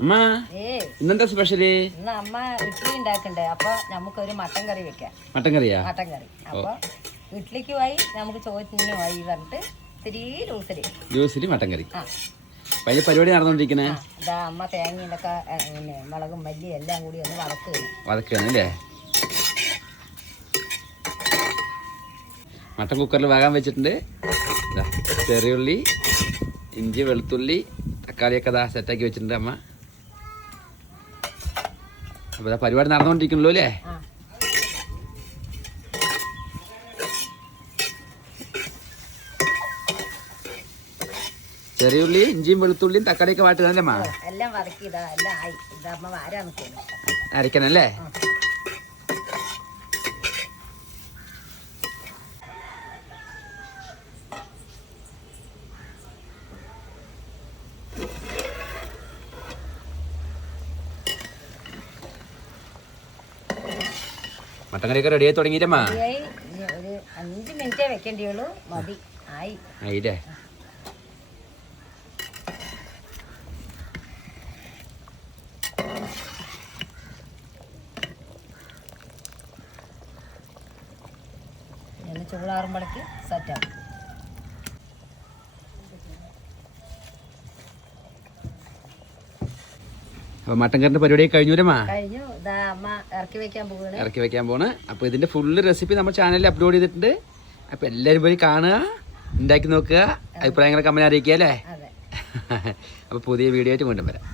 അമ്മ ഇന്നെന്താ സ്പെഷ്യല്? ഇന്ന് അമ്മ ഇഡ്ഡലി ഉണ്ടാക്കണ്ടേ, അപ്പൊ നമുക്കൊരു മട്ടൻ കറി വെക്കാം. മട്ടൻ കറിയാ? മട്ടൻ കറി. അപ്പൊ ഇഡ്ഡലിക്കുമായി നമുക്ക് ചോറ്റിനുമായി പറഞ്ഞിട്ട് ഇത്തിരി ജ്യൂസില് മട്ടൻ കറി. അതിന്റെ പരിപാടി നടന്നുകൊണ്ടിരിക്കണേ. ഇതാ അമ്മ തേങ്ങ ഇതൊക്കെ മുളകും മല്ലിയും എല്ലാം കൂടി ഒന്ന് വതക്കുകയാണല്ലേ. മട്ടൻ കുക്കറിൽ വേകാൻ വെച്ചിട്ടുണ്ട്. ചെറിയുള്ളി, ഇഞ്ചി, വെളുത്തുള്ളി, തക്കാളിയൊക്കെ അതാ സെറ്റാക്കി വെച്ചിട്ടുണ്ട് അമ്മ. അപ്പോൾ പരിപാടി നടന്നുകൊണ്ടിരിക്കണല്ലോ അല്ലേ? ചെറിയുള്ളി, ഇഞ്ചിയും വെളുത്തുള്ളിയും തക്കാളിയൊക്കെ വാട്ടുകയല്ലേ അമ്മ? എല്ലാം വതക്കി എല്ലാം ആയി. ഇതമ്മ വാരാൻ അരയ്ക്കണല്ലേ? മട്ടൻ കറിയൊക്കെ റെഡി ആയി തുടങ്ങിയിട്ടമ്മ? ഒരു 5 മിനിറ്റേ വെക്കേണ്ടിയുള്ളൂ. മതി. ആയില്ലേ? ചൂടാറുമ്പോഴേക്ക് സെറ്റാവും. അപ്പൊ മട്ടൻ കറിന്റെ പരിപാടി കഴിഞ്ഞൂരമ്മ? കഴിഞ്ഞു. അമ്മ ഇറക്കി വെക്കാൻ പോണ്. അപ്പൊ ഇതിന്റെ ഫുള്ള് റെസിപ്പി നമ്മുടെ ചാനലിൽ അപ്ലോഡ് ചെയ്തിട്ടുണ്ട്. അപ്പൊ എല്ലാവരും പോയി കാണുക, ഉണ്ടാക്കി നോക്കുക, അഭിപ്രായങ്ങളൊക്കെ കമന്റ് അറിയിക്കുക അല്ലേ? അപ്പൊ പുതിയ വീഡിയോ ആയിട്ട് കൊണ്ടുവരാം.